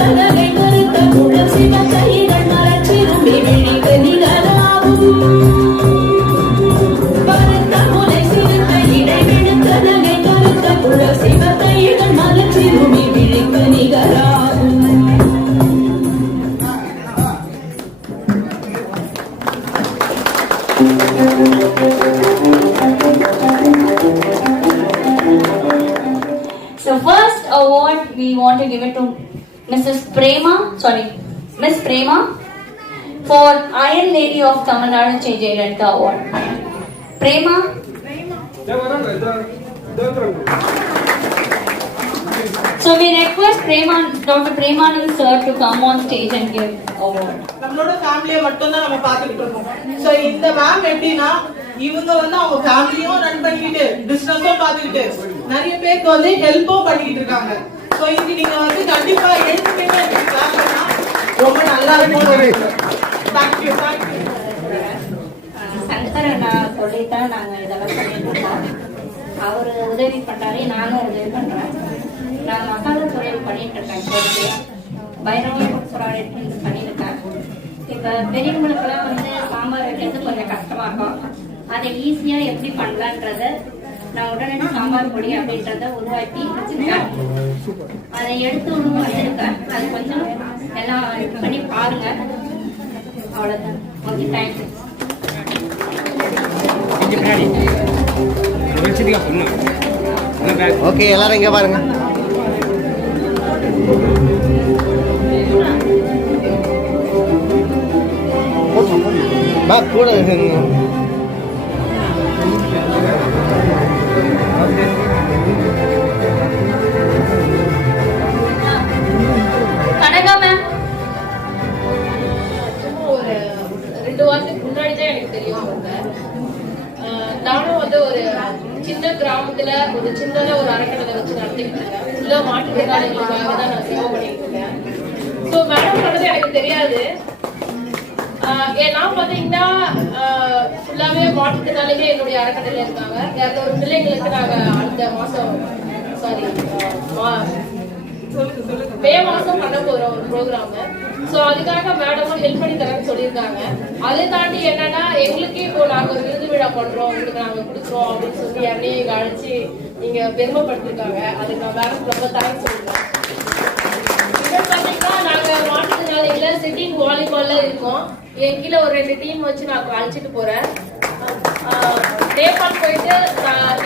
விழுத்த மறுத்த கருத்த Tamil Nadu Jayalalitha Award. So we request Prema, Dr. Premanand sir to come on stage and give award. நம்மளோட ஃபேமிலியை மட்டும் தான் நம்ம பார்த்துக்கிட்டு இருக்கோம் ஸோ இந்த மேம் எப்படின்னா இவங்க வந்து அவங்க ஃபேமிலியும் ரன் பண்ணிக்கிட்டு பிசினஸும் பார்த்துக்கிட்டு நிறைய பேருக்கு வந்து ஹெல்ப்பும் பண்ணிக்கிட்டு இருக்காங்க ஸோ இன்னைக்கு நீங்க வந்து கண்டிப்பா எழுத்துமே ரொம்ப நல்லா இருக்கும் தேங்க்யூ தேங்க்யூ சங்கர் நான் சொல்லித்தான் நாங்க இதெல்லாம் பண்ணிட்டு இருக்கோம். உதவி பண்றாரு நானும் உதவி பண்றேன். நான் மசாலா தொழில் பண்ணிட்டு இருக்கேன் இப்போதைக்கு. பண்ணியிருக்கேன் ப்ராடக்ட் இப்ப பெரியவங்களுக்கெல்லாம் வந்து சாம்பார் வைக்கிறது கொஞ்சம் கஷ்டமாகும் இருக்கும். அதை ஈஸியா எப்படி பண்ணலான்றத நான் உடனடி சாம்பார் பொடி அப்படின்றத உருவாக்கி வச்சிருக்கேன். அதை எடுத்து ஒன்று வச்சிருக்கேன். அது கொஞ்சம் எல்லாம் இது பண்ணி பாருங்க. அவ்வளவுதான். ஓகே தேங்க்யூ ஓகே எல்லாரும் இங்கே பாருங்க. கூட கிராமத்துல ஒரு சின்னதா ஒரு அறக்கட்டளை வச்சு நடத்திக்கிட்டு இருக்கேன். ஃபுல்லா மாற்றுத்திறனாளிகளுக்காக தான் நான் சேவை பண்ணிட்டு இருக்கேன். ஸோ மேடம் சொன்னது எனக்கு தெரியாது. ஏன்னா ஏ- நான் பாத்தீங்கன்னா ஃபுல்லாவே மாற்றுத்திறனாளிகளே என்னுடைய அறக்கட்டளை இருக்காங்க. ஒரு பிள்ளைங்களுக்கு நாங்க அடுத்த மாசம் சாரி மே மாசம் பண்ண போறோம் ஒரு ப்ரோக்ராம் சோ அதுக்காக மேடமும் ஹெல்ப் பண்ணி தரேன்னு சொல்லியிருக்காங்க. அதை தாண்டி என்னன்னா எங்களுக்கே இப்போ நாங்க ஒரு விருது விழா பண்றோம். உங்களுக்கு நாங்க கொடுக்குறோம் அப்படின்னு சொல்லி என்னையும் இங்க அழைச்சி நீங்க பெருமைப்படுத்திருக்காங்க. அதுக்கு நான் மேடம் ரொம்ப தேங்க்ஸ் சொல்லுவேன் நாங்கள் மாற்றுத்திறனாளிகள சிட்டிங் வாலிபால்ல இருக்கோம். என் கீழே ஒரு ரெண்டு டீம் வச்சு நான் அழைச்சிட்டு போறேன். நேபாள் போயிட்டு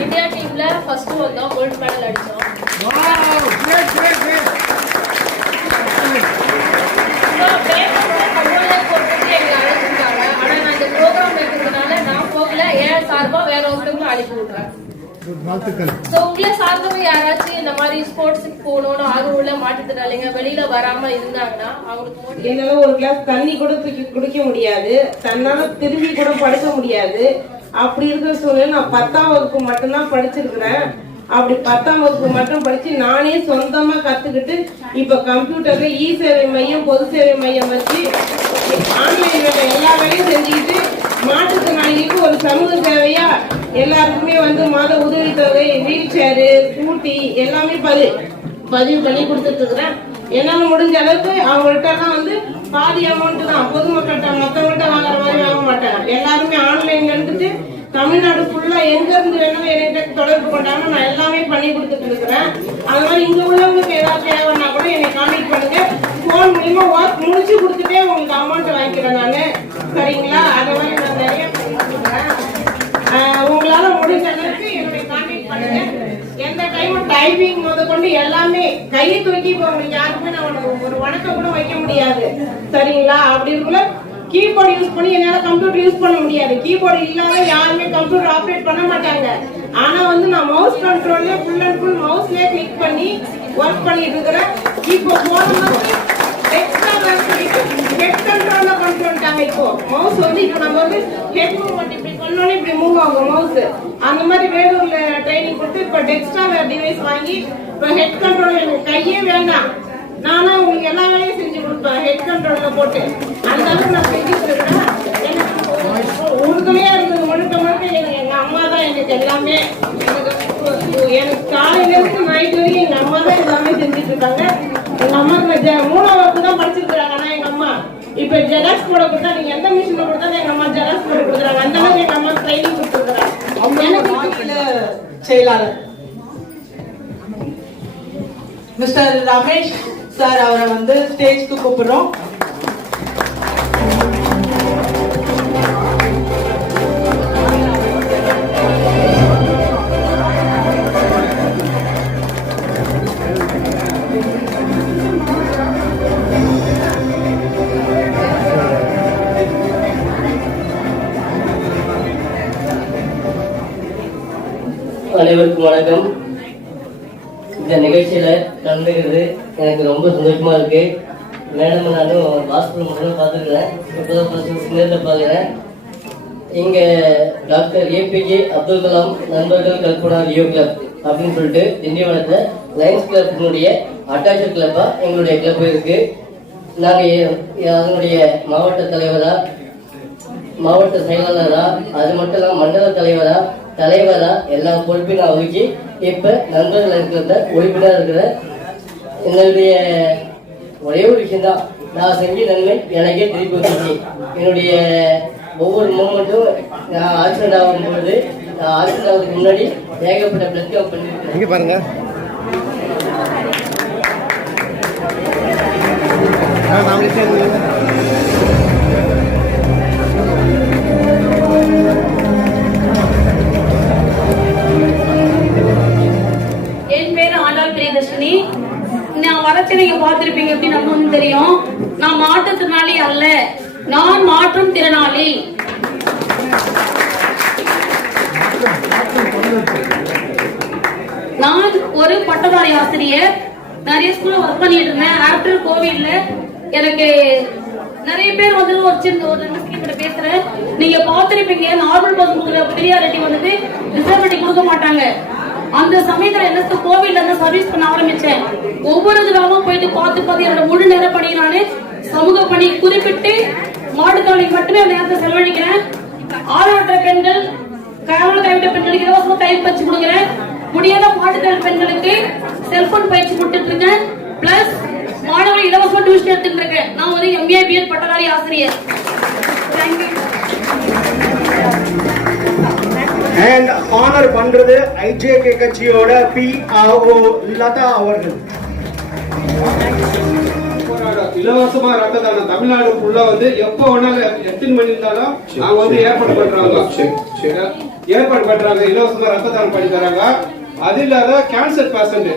இந்தியா டீம்ல ஃபர்ஸ்ட் வந்தோம். கோல்டு மெடல் அடிச்சோம். யாராச்சும் இந்த மாதிரி ஸ்போர்ட்ஸுக்கு போகணும்னு ஆர்வம் உள்ள மாற்றுத்திறனாளிங்க வெளியில வராம இருந்தாங்கன்னா அவங்களுக்கு என்னால ஒரு கிளாஸ் தண்ணி கூட தூக்கி குடிக்க முடியாது. தன்னால திரும்பி கூட படுக்க முடியாது. அப்படி இருக்கிற சூழ்நிலை நான் பத்தாம் வகுப்பு மட்டும்தான் படிச்சிருக்கிறேன். அப்படி பத்தாம் வகுப்பு மட்டும் படிச்சு நானே சொந்தமா கத்துக்கிட்டு இப்ப கம்ப்யூட்டர்ல இ சேவை மையம் பொது சேவை மையம் வச்சு ஆன்லைன்ல எல்லா வேலையும் செஞ்சுக்கிட்டு மாற்றுத்திறனாளிகளுக்கு ஒரு சமூக சேவையா எல்லாருக்குமே வந்து மாத உதவித்தொகை வீல் சேரு ஸ்கூட்டி எல்லாமே பதிவு பதிவு பண்ணி கொடுத்துட்டு இருக்கிறேன் என்னால முடிஞ்ச அளவுக்கு அவங்கள்ட்ட தான் வந்து பாதி அமௌண்ட் தான். பொதுமக்கள்கிட்ட மற்றவங்கள்ட்ட வாங்குற மாதிரி வாங்க மாட்டேன் எல்லாருமே ஆன்லைன்ல இருந்துட்டு தமிழ்நாடு ஃபுல்லா எங்க இருந்து வேணும் என்கிட்ட தொடர்பு கொண்டாங்க. நான் எல்லாமே பண்ணி கொடுத்துட்டு இருக்கிறேன். அது மாதிரி இங்க உள்ளவங்களுக்கு ஏதாவது தேவைன்னா கூட என்னை கான்டாக்ட் பண்ணுங்க. போன் மூலியமா ஒர்க் முடிச்சு கொடுத்துட்டே உங்களுக்கு அமௌண்ட் வாங்கிக்கிறேன் நானு. சரிங்களா? அது மாதிரி நான் நிறைய பண்ணிட்டு உங்களால முடிஞ்ச அளவுக்கு என்னுடைய கான்டாக்ட் பண்ணுங்க. எந்த டைமும் டைமிங் முத கொண்டு எல்லாமே கையை தூக்கி இப்போ உங்களுக்கு யாருக்குமே நான் ஒரு வணக்கம் கூட வைக்க முடியாது. சரிங்களா? அப்படி இருக்குள்ள கீபோர்டு யூஸ் பண்ணி என்னால கம்ப்யூட்டர் யூஸ் பண்ண முடியாது. கீபோர்டு இல்லாத யாருமே கம்ப்யூட்டர் ஆப்ரேட் பண்ண மாட்டாங்க. ஆனா வந்து நான் மவுஸ் கண்ட்ரோல்ல ஃபுல் அண்ட் ஃபுல் மவுஸ்லயே கிளிக் பண்ணி ஒர்க் பண்ணிட்டு இருக்கிறேன். இப்போ போன மாதிரி எக்ஸ்ட்ரா ஒர்க் ஹெட் கண்ட்ரோல்ல கொண்டு வந்துட்டாங்க இப்போ. மவுஸ் வந்து இப்போ நம்ம வந்து ஹெட் மூவ்மெண்ட் இப்படி பண்ணோன்னே இப்படி மூவ் ஆகும் மவுஸ் அந்த மாதிரி வேலூர்ல ட்ரைனிங் கொடுத்து இப்போ டெக்ஸ்ட்ரா டிவைஸ் வாங்கி இப்போ ஹெட் கண்ட்ரோல் எனக்கு கையே வேண்டாம். நானா உங்களுக்கு எல்லா வேலையும் செஞ்சு கொடுப்பேன் ஹெட் கண்ட்ரோல்ல போட்டு. அந்த அளவுக்கு நான் செஞ்சு கொடுக்குறேன் எனக்கு உறுதுணையா இருந்தது முழுக்க முழுக்க எங்க அம்மா தான் எனக்கு எல்லாமே எனக்கு காலையில இருந்து நைட் வரைக்கும் எங்க அம்மா தான் எல்லாமே செஞ்சுட்டு இருக்காங்க. எங்க அம்மா மூணாம் வகுப்பு தான் படிச்சிருக்காங்க ஆனா எங்க அம்மா. இப்ப ஜெராக்ஸ் போட கொடுத்தா நீங்க எந்த மிஷின்ல கொடுத்தாலும் எங்க அம்மா ஜெராக்ஸ் போட கொடுக்குறாங்க. அந்த அளவுக்கு எங்க அம்மா ட்ரைனிங் கொடுத்துருக்காங்க செயலாளர். மிஸ்டர் ரமேஷ் சார் அவரை வந்து ஸ்டேஜ்க்கு கூப்பிடுறோம். அனைவருக்கும் வணக்கம். இந்த நிகழ்ச்சியில கலந்துகிறது எனக்கு ரொம்ப சந்தோஷமா இருக்கு. மேடம் நானும் ஹாஸ்பிட்டல் மட்டும் பார்த்துருக்கிறேன். இப்போதான் நேரில் பார்க்குறேன். இங்கே டாக்டர் ஏபிஜே அப்துல் கலாம் நண்பர்கள் கல்பனா யோ கிளப் அப்படின்னு சொல்லிட்டு திண்டிவனத்தில் லயன்ஸ் கிளப்பினுடைய அட்டாச்சர் கிளப்பாக எங்களுடைய கிளப் இருக்கு. நாங்கள் அதனுடைய மாவட்ட தலைவரா மாவட்ட செயலாளரா அது மட்டும் இல்லாமல் மண்டல தலைவரா தலைவரா எல்லா பொறுப்பையும் நான் ஒதுக்கி இப்போ நண்பர்கள் இருக்கிறத உறுப்பினர் இருக்கிற என்னுடைய ஒரே ஒரு விஷயம் தான் நான் செஞ்ச நன்மை எனக்கே திருப்பி வந்துச்சு. என்னுடைய ஒவ்வொரு மூமெண்ட்டும் நான் ஆக்சிடென்ட் ஆகும் பொழுது நான் ஆக்சிடென்ட் ஆகிறதுக்கு முன்னாடி ஏகப்பட்ட பிளட் கேம்ப் பண்ணிருக்கேன். இங்க பாருங்க. என் பேரு ஆண்டாள் பிரியதர்ஷினி. நான் வரத்தை நீங்க பார்த்திருப்பீங்க. அப்படின்னு நமக்கு தெரியும். நான் மாற்றுத்திறனாளி அல்ல. நான் மாற்றும் திறனாளி நான் ஒரு பட்டதாரி ஆசிரியர் நிறைய ஸ்கூல்ல ஒர்க் பண்ணிட்டு இருந்தேன். ஆஃப்டர் கோவிட்ல எனக்கு நிறைய பேர் வந்து ஒரு சின்ன ஒரு முஸ்லீம் கிட்ட பேசுறேன். நீங்க பாத்திருப்பீங்க நார்மல் பஸ் கொடுக்குற பிரியாரிட்டி வந்துட்டு டிசபிலிட்டி கொடுக்க மாட்டாங்க. அந்த சமயத்துல என்ன கோவில்ல இருந்து சர்வீஸ் பண்ண ஆரம்பிச்சேன். ஒவ்வொரு தடவும் போயிட்டு பார்த்து பார்த்து என்னோட முழு நேர பணி நானு சமூக பணி குறிப்பிட்டு மாட்டுத்தாவணிக்கு மட்டுமே அந்த நேரத்தை செலவழிக்கிறேன். ஆதரவற்ற பெண்கள் கணவன் கைவிட்ட பெண்களுக்கு இலவசமா கை பயிற்சி கொடுக்குறேன். முடியாத மாற்றுத்திறன் பெண்களுக்கு செல்போன் பயிற்சி கொடுத்துட்டு இருக்கேன் பிளஸ் மாணவர்கள் இலவசமா டியூஷன் எடுத்துட்டு இருக்கேன் நான் வந்து எம்ஏ பிஎட் பட்டதாரி ஆசிரியர். தேங்க்யூ அண்ட் ஆனர் பண்றது ஐஜேகே கட்சியோட பி லதா அவர்கள். இலவசமா ரத்த தானம் தமிழ்நாடு ஃபுல்லா வந்து எப்ப வேணாலும் எத்தனை மணி இருந்தாலும் நாங்க வந்து ஏற்பாடு பண்றாங்க. ஏற்பாடு பண்றாங்க இலவசமா ரத்த தானம் பண்ணி தராங்க. அது இல்லாத கேன்சர் பேஷண்ட்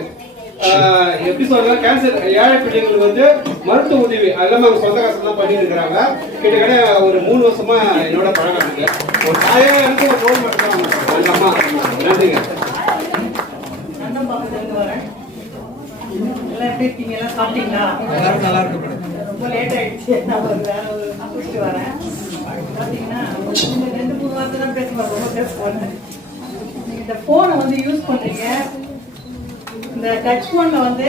எப்படி சொல்லலாம் கேன்சர் ஏழை பிள்ளைங்களுக்கு வந்து மருத்துவ உதவி அது எல்லாமே அவங்க சொந்த காசு தான் பண்ணிட்டு இருக்கிறாங்க. கிட்டத்தட்ட ஒரு மூணு வருஷமா என்னோட பழக்கம் இருக்கு ஒரு தாயே எனக்கு ஒரு ஃபோன் மட்டும் அந்த அம்மா நன்றிங்க. நல்லா இருக்கு ரொம்ப லேட் ஆயிடுச்சு. நான் ஒரு வேற ஒரு முடிச்சுட்டு வரேன். பாத்தீங்கன்னா இந்த ரெண்டு மூணு வார்த்தை தான் பேச போறேன். ரொம்ப பேச போறேன். நீங்க இந்த போனை வந்து யூஸ் பண்றீங்க. இந்த டச் போன்ல வந்து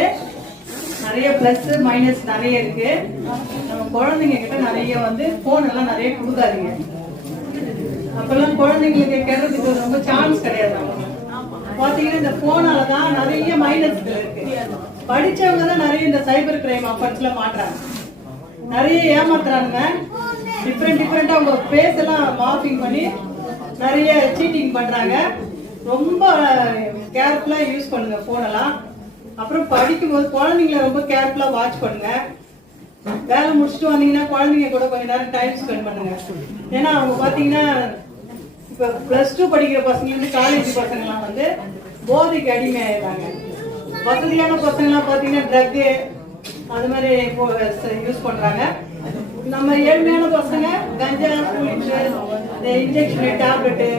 நிறைய பிளஸ் மைனஸ் நிறைய இருக்கு. நம்ம குழந்தைங்க கிட்ட நிறைய வந்து போன் எல்லாம் நிறைய கொடுக்காதீங்க. அப்பெல்லாம் குழந்தைங்களுக்கு கெடுறதுக்கு ரொம்ப சான்ஸ் கிடையாது. பாத்தீங்கன்னா இந்த போனால தான் நிறைய மைனஸ் இருக்கு. படிச்சவங்க தான் நிறைய இந்த சைபர் கிரைம் அஃபர்ட்ஸ்ல மாட்டுறாங்க. நிறைய ஏமாத்துறாங்க டிஃப்ரெண்ட் டிஃப்ரெண்டா அவங்க ஃபேஸ் எல்லாம் மாஃபிங் பண்ணி நிறைய சீட்டிங் பண்றாங்க. ரொம்ப கேர்ஃபுல்லாக யூஸ் பண்ணுங்க ஃபோனெல்லாம் அப்புறம் படிக்கும்போது குழந்தைங்கள ரொம்ப கேர்ஃபுல்லாக வாட்ச் பண்ணுங்க. வேலை முடிச்சுட்டு வந்தீங்கன்னா குழந்தைங்க கூட கொஞ்ச நேரம் டைம் ஸ்பெண்ட் பண்ணுங்க. ஏன்னா அவங்க பார்த்தீங்கன்னா இப்போ ப்ளஸ் டூ படிக்கிற பசங்க காலேஜ் பசங்கலாம் வந்து போதைக்கு அடிமை ஆயிடுறாங்க வசதியான பசங்கலாம் பார்த்தீங்கன்னா ட்ரக்கு அது மாதிரி யூஸ் பண்ணுறாங்க நம்ம ஏழ்மையான பசங்க கஞ்சா கூலிட்டு இந்த இன்ஜெக்ஷனு டேப்லெட்டு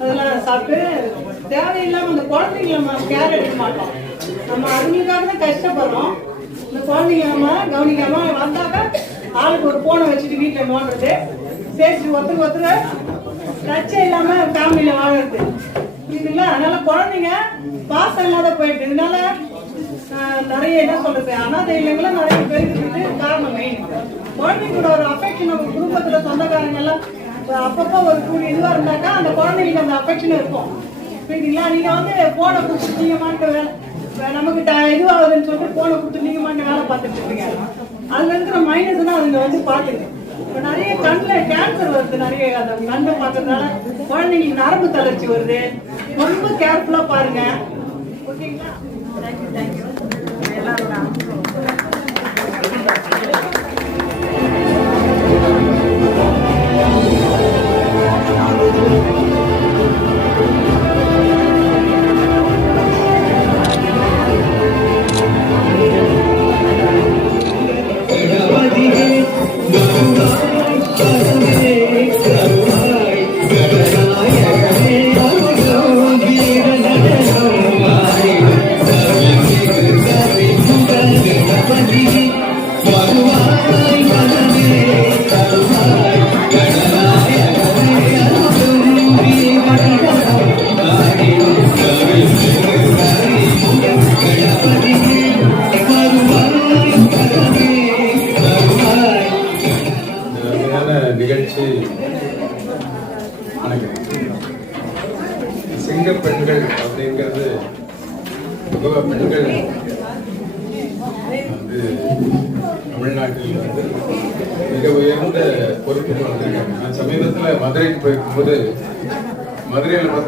அதெல்லாம் சாப்பிட்டு தேவையில்லாம அந்த குழந்தைங்கள நம்ம கேர் எடுக்க மாட்டோம். நம்ம அதுங்களுக்காக தான் கஷ்டப்படுறோம். இந்த குழந்தைங்க நம்ம கவனிக்காம வந்தாக்கா ஆளுக்கு ஒரு போனை வச்சுட்டு வீட்டில் நோண்டுறது. பேசிட்டு ஒருத்தருக்கு ஒருத்தர் டச்சே இல்லாம ஃபேமிலியில வாழறது. புரியுதுங்களா? அதனால குழந்தைங்க பாசம் இல்லாத போயிட்டு இதனால நிறைய என்ன சொல்றது? அனாதை இல்லைங்களும் நிறைய பேருக்கு காரணம் மெயின் குழந்தைங்களோட ஒரு அஃபெக்ஷன் நம்ம குடும்பத்துல சொந்தக்காரங்க எல்லாம் அப்பப்போ ஒரு கூடி இதுவாக இருந்தாக்கா அந்த குழந்தைங்களுக்கு அந்த அஃபெக்ஷன் இருக்கும். புரியுதுங்களா? நீங்கள் வந்து போனை கொடுத்துருக்கீங்கமான்ட்டு நமக்கு ட- இதுவாகுதுன்னு சொல்லிட்டு போனை கொடுத்து நீங்க வேலை பார்த்துட்டு இருக்கீங்க. அதில் இருக்கிற மைனஸ் தான் அதுங்க வந்து பார்த்துங்க இப்போ நிறைய கண்ணில் கேன்சர் வருது நிறைய. அந்த கண்ணை பார்க்கறதுனால குழந்தைங்களுக்கு நரம்பு தளர்ச்சி வருது. ரொம்ப கேர்ஃபுல்லாக பாருங்க. ஓகேங்களா? தேங்க்யூ தேங்க்யூ எல்லாரும்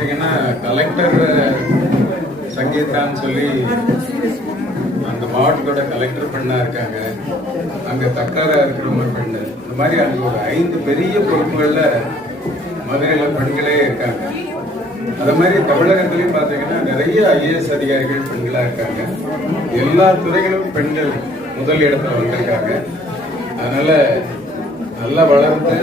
பார்த்தீங்கன்னா கலெக்டர் சங்கீதான்னு சொல்லி அந்த மாவட்டத்தோட கலெக்டர் பெண்ணா இருக்காங்க. அங்க தக்காரா இருக்கிற ஒரு பெண்ணு இந்த மாதிரி அங்க ஒரு ஐந்து பெரிய பொறுப்புகள்ல மதுரையில பெண்களே இருக்காங்க. அது மாதிரி தமிழகத்திலையும் பார்த்தீங்கன்னா நிறைய ஐஏஎஸ் அதிகாரிகள் பெண்களா இருக்காங்க. எல்லா துறைகளும் பெண்கள் முதல் இடத்துல வந்திருக்காங்க. அதனால நல்லா வளர்ந்து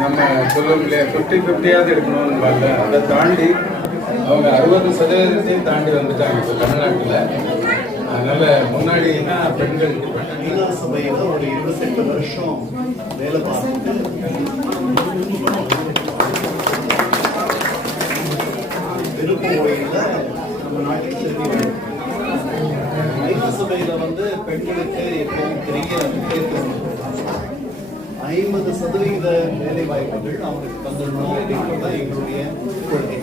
நம்ம சொல்லும் இல்லையா ஃபிஃப்டி ஃபிஃப்டியாவது எடுக்கணும்னு வரல. அதை தாண்டி அவங்க அறுபது சதவீதத்தையும் தாண்டி வந்துட்டாங்க இப்போ தமிழ்நாட்டில். அதனால முன்னாடினா பெண்கள் மீனா சபையில் ஒரு இருபத்தெட்டு வருஷம் வேலை பார்த்துட்டு விருப்ப நம்ம நாட்டில் திரும்பி மீனா சபையில் வந்து பெண்களுக்கு எப்பவும் பெரிய முக்கியத்துவம் ஐம்பது சதவீத வேலை வாய்ப்புகள் அவங்களுக்கு தந்துடணும் அப்படின்றது எங்களுடைய கொள்கை.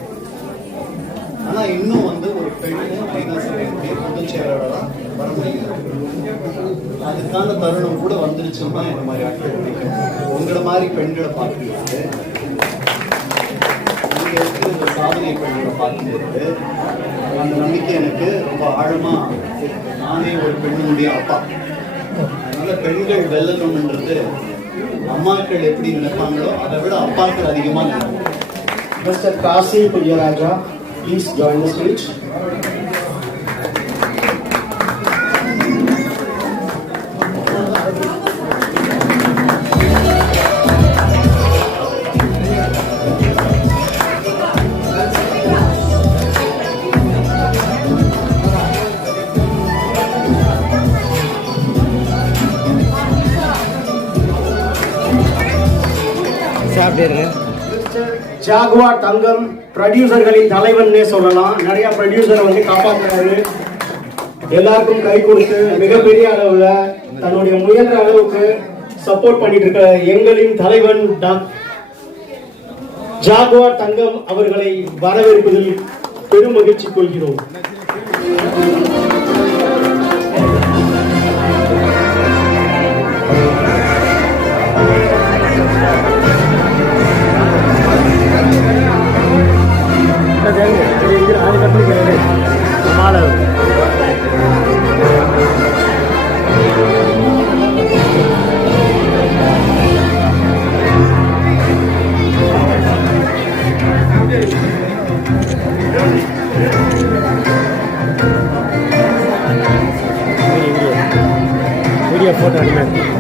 ஆனா இன்னும் வந்து ஒரு பெண்ணு ஐநா சபையினுடைய பொதுச் செயலாளராக வர முடியாது அதுக்கான தருணம் கூட வந்துருச்சுன்னா இந்த மாதிரி ஆட்கள் பிடிக்கும் உங்களை மாதிரி பெண்களை பார்க்கும்போது நீங்க இருக்கிற இந்த சாதனை பெண்களை பார்க்கும்போது அந்த நம்பிக்கை எனக்கு ரொம்ப ஆழமா நானே ஒரு பெண்ணுடைய அப்பா. அதனால பெண்கள் வெல்லணும்ன்றது அம்மாக்கள் எப்படி நினைப்பாங்களோ அதை விட அப்பாக்கள் அதிகமா mister Kasi Kasi please join the stage Jaguar Thangam ப்ரொடியூசர்களின் தலைவன்னே சொல்லலாம். நிறைய ப்ரொடியூசரை வந்து காப்பாற்றுறாரு எல்லாருக்கும் கை கொடுத்து மிகப்பெரிய அளவுல தன்னுடைய முயன்ற அளவுக்கு சப்போர்ட் பண்ணிட்டு இருக்க எங்களின் தலைவன் டாக் ஜாகுவார் தங்கம் அவர்களை வரவேற்பதில் பெரும் மகிழ்ச்சி கொள்கிறோம். வீடியோ ஃபோட்டோ அனுப்பி பேச்சு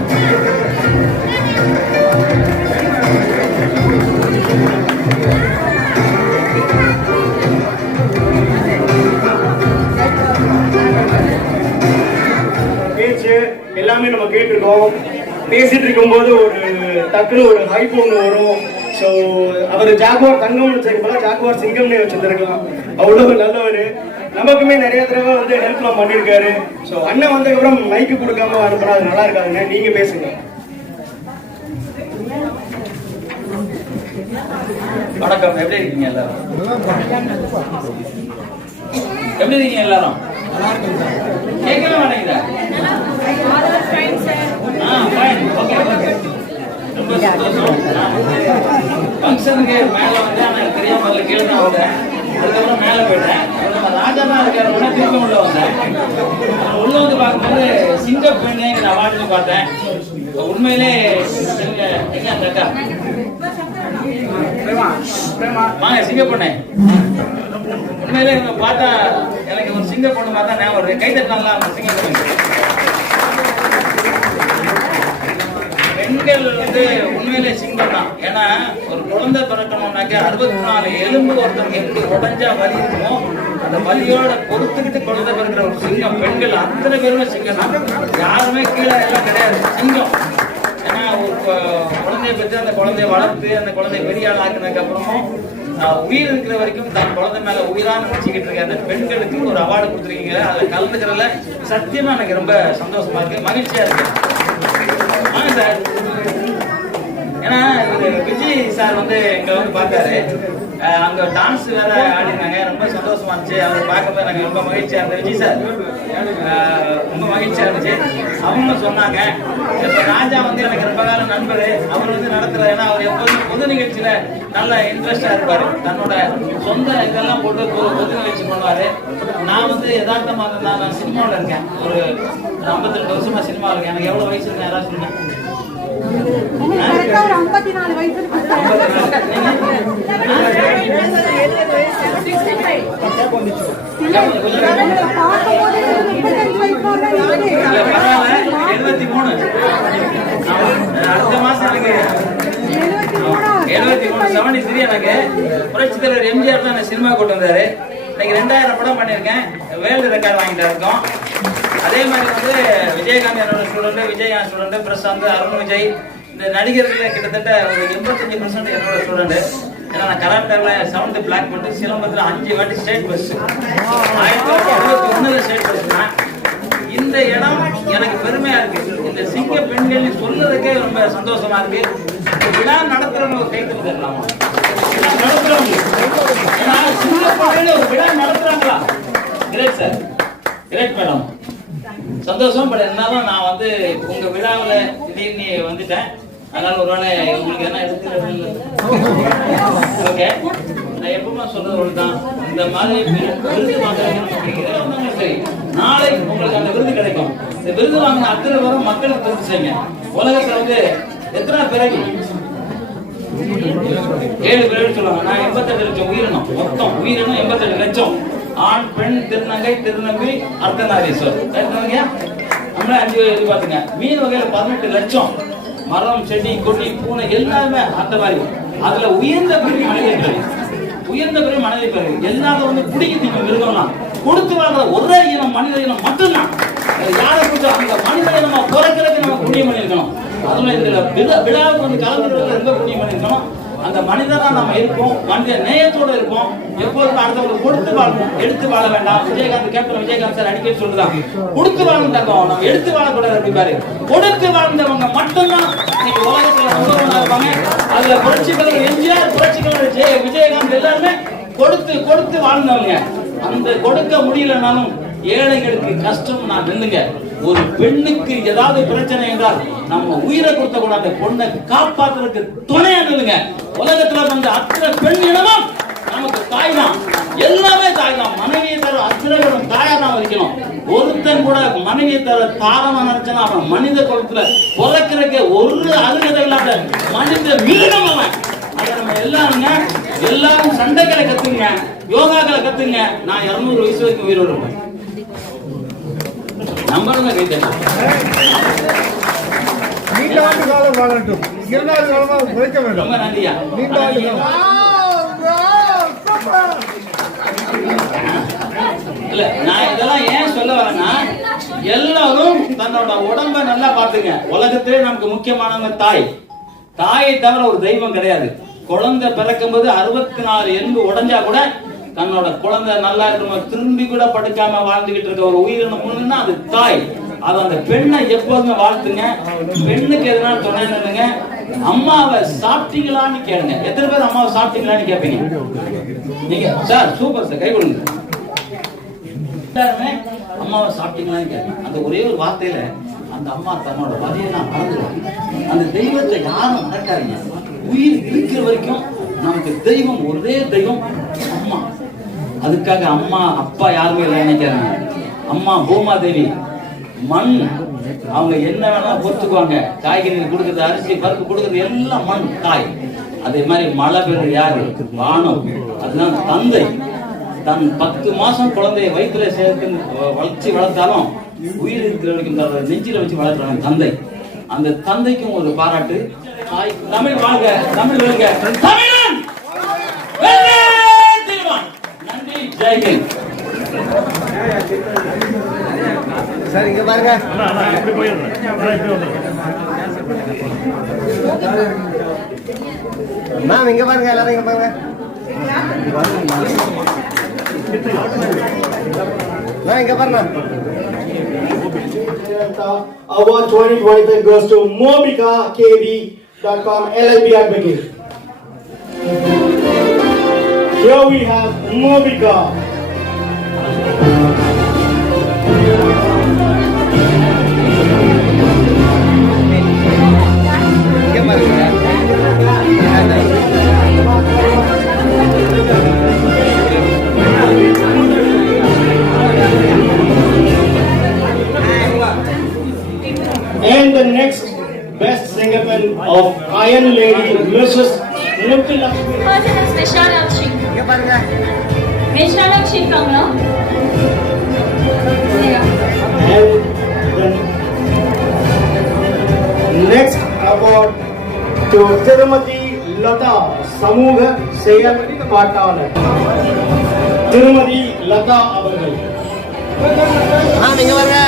கேட்டிருக்கோம். பேசிட்டு இருக்கும்போது ஒரு டக்குன்னு ஒரு ஹைப் ஒன்று வரும். ஸோ அவர் ஜாகுவார் தங்கம்னு வச்சிருக்கலாம் ஜாகுவார் சிங்கம்னே வச்சிருந்திருக்கலாம். அவ்வளோ நல்லவர். நமக்குமே நிறைய தடவை வந்து ஹெல்ப்லாம் பண்ணியிருக்காரு ஸோ அண்ணன் வந்ததுக்கப்புறம் மைக்கு கொடுக்காம அனுப்புனா அது நல்லா இருக்காதுங்க. நீங்க பேசுங்க. வணக்கம். எப்படி இருக்கீங்க எல்லாரும்? எப்படி இருக்கீங்க எல்லாரும்? கேட்கவே மாட்டேங்குதா ரொம்ப சந்தோஷம் ஃபங்க்ஷனுக்கு மேல வந்து எனக்கு தெரியாம முதல்ல கீழே தான் வந்தேன் அதுக்கப்புறம் மேல போயிட்டேன் நம்ம ராஜா தான் இருக்காரு உடனே திருப்பி உள்ள வந்தேன் உள்ள வந்து பார்க்கும்போது சிங்க பெண்ணுங்கிற அவார்டு பார்த்தேன் உண்மையிலே எங்க அந்த அக்கா பிரேமா பிரேமா வாங்க சிங்க பொண்ணு உண்மையிலே இவங்க பார்த்தா எனக்கு ஒரு சிங்க பொண்ணு பார்த்தா ஞாபகம் வருது. கை தட்டலாம் சிங்க பொண்ணு பெண்கள் வந்து உண்மையிலே சிங்கம் தான். ஏன்னா ஒரு குழந்தை பிறக்கணும்னாக்க அறுபத்தி நாலு எலும்பு ஒருத்தவங்க எப்படி உடஞ்சா வலி இருக்குமோ அந்த வலியோட பொறுத்துக்கிட்டு குழந்தை பிறக்கிற ஒரு சிங்கம் பெண்கள் அத்தனை பேருமே சிங்கம் தான். யாருமே கீழே எல்லாம் கிடையாது. சிங்கம். ஏன்னா ஒரு குழந்தைய பெற்று அந்த குழந்தைய வளர்த்து அந்த குழந்தைய பெரிய ஆள் ஆக்குனதுக்கு அப்புறமும் உயிர் இருக்கிற வரைக்கும் தன் குழந்தை மேல உயிரான நினைச்சுக்கிட்டு இருக்க அந்த பெண்களுக்கு ஒரு அவார்டு கொடுத்துருக்கீங்க. அதுல கலந்துக்கிறதுல சத்தியமா எனக்கு ரொம்ப சந்தோஷமா இருக்கு. மகிழ்ச்சியா இருக்கு. ஆமா சார். ஏன்னா விஜய் சார் வந்து எங்க வந்து பார்த்தாரு. அங்க டான்ஸ் வேற ஆடினாங்க. ரொம்ப சந்தோஷமா இருந்துச்சு. அவர் பார்க்கும்போது நாங்கள் ரொம்ப மகிழ்ச்சியா இருந்தது விஜய் சார் ரொம்ப மகிழ்ச்சியா இருந்துச்சு. அவங்க சொன்னாங்க இப்ப ராஜா வந்து எனக்கு ரொம்ப காலம் நண்பர். அவர் வந்து நடத்துற ஏன்னா அவர் எப்போதும் பொது நிகழ்ச்சியில நல்ல இன்ட்ரெஸ்டா இருப்பாரு. தன்னோட சொந்த இதெல்லாம் போட்டு பொது நிகழ்ச்சி பண்ணுவாரு. நான் வந்து யதார்த்தமா நான் சினிமாவில் இருக்கேன். ஒரு ஐம்பத்தி ரெண்டு வருஷமா சினிமாவில் இருக்கேன். எனக்கு எவ்வளவு வயசு இருக்கு யாராவது சொல்லுங்க. ஐம்பத்தி நாலு வயசு எழுபத்தி மூணு அடுத்த மாசம் எனக்கு எழுபத்தி மூணு செவன்டி த்ரீ எனக்கு புரட்சி தலைவர் எம்ஜிஆர் தான் சினிமா கொண்டு வந்தாரு இன்னைக்கு ரெண்டாயிரம் படம் பண்ணியிருக்கேன் வேர்ல்டு ரெக்கார்ட் வாங்கிட்டு இருக்கோம் அதே மாதிரி வந்து விஜயகாந்த் என்னோட ஸ்டூடெண்ட் விஜய் ஸ்டூடெண்ட் பிரசாந்த் அருண் விஜய் இந்த நடிகர்கள் கிட்டத்தட்ட ஒரு எண்பத்தஞ்சு பர்சன்ட் என்னோட ஸ்டூடெண்ட் ஏன்னா நான் கராட்டேல செவன்த் பிளாக் போட்டு சிலம்பத்துல அஞ்சு வாட்டி ஸ்டேட் பஸ் ஆயிரத்தி தொள்ளாயிரத்தி அறுபத்தி ஒண்ணுல ஸ்டேட் பஸ் இந்த இடம் எனக்கு பெருமையா இருக்கு. இந்த சிங்க பெண்கள் சொல்றதுக்கே ரொம்ப சந்தோஷமா இருக்கு. விழா நடத்துறவங்க ஒரு கைத்து தரலாமா நடத்துறவங்க. ஒரு விழா நடத்துறாங்களா? கிரேட் சார் கிரேட் மேடம் சந்தோஷம் பட் இருந்தாலும் நான் வந்து உங்க விழாவில் திடீர்னு வந்துட்டேன். அதனால ஒருவேளை உங்களுக்கு என்ன எடுத்து ஓகே நான் எப்பவுமே சொல்றது ஒரு தான். இந்த மாதிரி விருது வாங்குறீங்க சரி நாளை உங்களுக்கு அந்த விருது கிடைக்கும். இந்த விருது வாங்கின அத்தனை பேரும் மக்களுக்கு தெரிஞ்சு செய்யுங்க. உலகத்துல வந்து எத்தனை பிறகு ஏழு பிறகு சொல்லுவாங்க. நான் எண்பத்தெட்டு லட்சம் உயிரினம். மொத்தம் உயிரினம் எண்பத்தெட்டு லட்சம். ஆண் பெண் திருநங்கை திருநம்பி அர்த்தநாரீஸ்வர் நம்மளே அஞ்சு இது பாத்துங்க. மீன் வகையில பதினெட்டு லட்சம். மரம் செடி கொடி பூனை எல்லாமே அந்த மாதிரி. அதுல உயர்ந்த பிரிவு மனித பிறகு உயர்ந்த பிறகு மனித பிறகு எல்லாரும் வந்து பிடிக்குது நீங்க மிருகம்னா கொடுத்து வாழ்ற ஒரே இனம் மனித இனம் மட்டும்தான். யாரை குறித்து அந்த மனித இனமா பிறக்கிறதுக்கு நம்ம புண்ணியம் பண்ணிருக்கணும் அதுல இதுல விழாவுக்கு வந்து கலந்துக்கிறதுல ரொம்ப புண்ணியம் பண்ணிருக்கணும் அந்த மனிதனா நம்ம இருப்போம் மனித நேயத்தோட இருப்போம். எப்போதும் அடுத்தவங்களுக்கு கொடுத்து வாழணும் எடுத்து வாழ வேண்டாம். விஜயகாந்த் கேப்டன் விஜயகாந்த் சார் அடிக்கடி சொல்றாங்க கொடுத்து வாழணும் நம்ம எடுத்து வாழக்கூடாது அப்படிப்பாரு கொடுத்து வாழ்ந்தவங்க மட்டும்தான் இன்னைக்கு உலகத்துல முதல்வனா இருப்பாங்க. அதுல புரட்சி தலைவர் எம்ஜிஆர் புரட்சி தலைவர் ஜெய விஜயகாந்த் எல்லாருமே கொடுத்து கொடுத்து வாழ்ந்தவங்க. அந்த கொடுக்க முடியலனாலும் ஏழைகளுக்கு கஷ்டம் நான் நில்லுங்க. ஒரு பெண்ணுக்கு ஏதாவது பிரச்சனை என்றால் நம்ம உயிரை கொடுத்த கூட அந்த பொண்ணை காப்பாத்துறதுக்கு துணையா நில்லுங்க. உலகத்துல வந்த அத்தனை பெண் இனமும் நமக்கு தாய் தான் எல்லாமே தாய் தான் மனைவியை தர அத்தனை பேரும் தாயா தான் வைக்கணும் ஒருத்தன் கூட மனைவியை தர தாரமா நினைச்சனா அவன் மனித குலத்துல பிறக்கிறதுக்கு ஒரு அருகதை இல்லாத மனித மிருகம் அவன். அதை நம்ம எல்லாருங்க எல்லாரும் சண்டைகளை கத்துங்க யோகாக்களை கத்துங்க. நான் இருநூறு வயசு வரைக்கும் உயிரோடு இருப்பேன். நம்பருங்க கைத்தட்டலாம் நீண்ட ஆண்டு காலம் வாழட்டும். இருநாள் காலமாக உழைக்க வேண்டும். ரொம்ப நன்றியா? நீண்ட ஆண்டு இல்ல நான் இதெல்லாம் ஏன் சொல்ல வரேன்னா எல்லாரும் தன்னோட உடம்ப நல்லா பாத்துங்க உலகத்திலே நமக்கு முக்கியமானவங்க தாய். தாயை தவிர ஒரு தெய்வம் கிடையாது. குழந்தை பிறக்கும் போது அறுபத்தி நாலு எலும்பு உடைஞ்சா கூட தன்னோட குழந்தை நல்லா இருக்கணும் திரும்பி கூட படுக்காம வாழ்ந்துகிட்டு இருக்க ஒரு உயிரின பொண்ணுன்னா அது தாய். அது அந்த பெண்ணை எப்போதுமே வாழ்த்துங்க. பெண்ணுக்கு எதனா துணை அம்மாவை சாப்பிட்டீங்களான்னு கேளுங்க. எத்தனை பேர் அம்மாவை சாப்பிட்டீங்களான்னு கேட்பீங்க நீங்க சார் சூப்பர் சார் கை கொடுங்க. எல்லாருமே அம்மாவை சாப்பிட்டீங்களான்னு கேட்பேன் அந்த ஒரே ஒரு வார்த்தையில அந்த அம்மா தன்னோட வதையை நான் மறந்துடுவாங்க. அந்த தெய்வத்தை யாரும் மறக்காதீங்க. உயிர் இருக்கிற வரைக்கும் நமக்கு தெய்வம் ஒரே தெய்வம். அதுக்காக அம்மா அப்பா யாருமே இல்லை நினைக்கிறாங்க அம்மா பூமாதேவி மண். அவங்க என்ன வேணாலும் பொறுத்துக்குவாங்க. காய்கறி கொடுக்குறது அரிசி பருப்பு கொடுக்குறது எல்லாம் மண் தாய் அதே மாதிரி மழை பெய்யுறது யாரு? வானம். அதுதான் தந்தை. தன் பத்து மாசம் குழந்தைய வயிற்றுல சேர்த்து வளர்ச்சி வளர்த்தாலும் உயிர் இருக்கிற வரைக்கும் நெஞ்சில வச்சு வளர்க்குறாங்க தந்தை. அந்த தந்தைக்கும் ஒரு பாராட்டு. தாய் தமிழ் வாழ்க தமிழ் வாழ்க தமிழன்! நன்றி ஜெய்ஹிந்த் சார் இங்க பாருங்க. மேம் இங்க பாருங்க எல்லாரும் இங்க பாருங்க. மேம் இங்க பாருங்க. Award 2025 goes to Mobika KB.com LLB advocate. Here we have Mubika. And the next best singer of Iron Lady, Mrs. Mukti இங்க பாருங்க விஷாலாட்சி இருக்காங்களா And the next award to Tirumati Lata, சமூக செயற்பாட்டாளர் திருமதி லதா அவர்கள் மேம் இங்க பாருங்க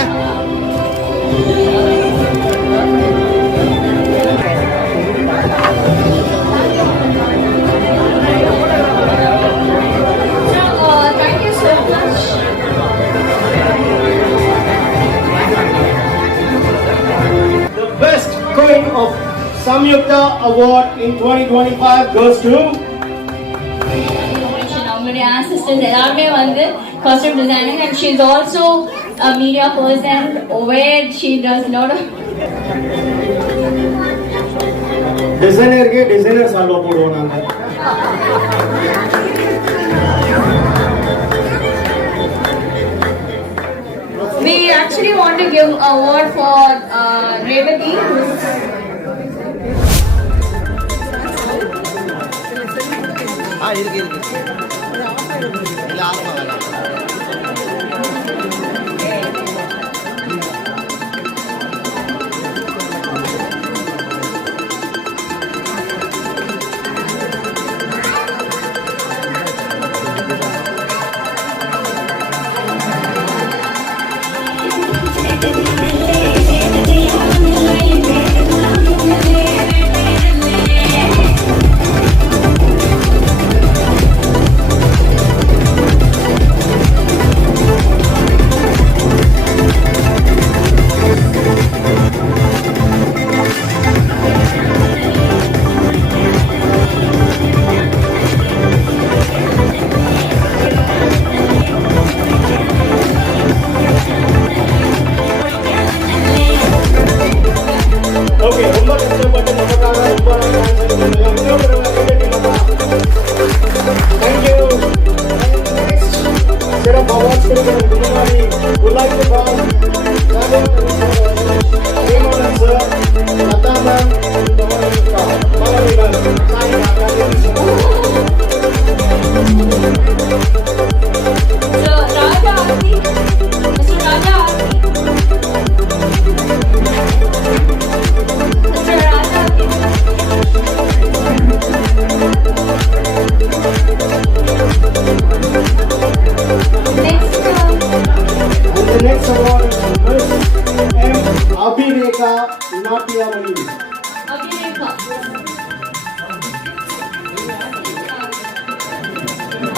Samyukta Award in 2025 goes to அவங்களுடைய ancestors எல்லாருமே வந்து costume designing and she's also a media person where she does a lot of டிசைனருக்கு designer சால்வா போடுவோம் நாங்க We actually want to give award for uh, Revati who's ஆ இருக்கு இருக்கு. இல்ல ஆத்மா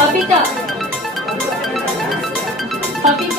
Papita. Papita.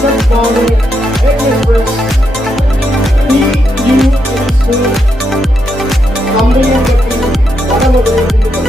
Just call it Express. U S Company of the What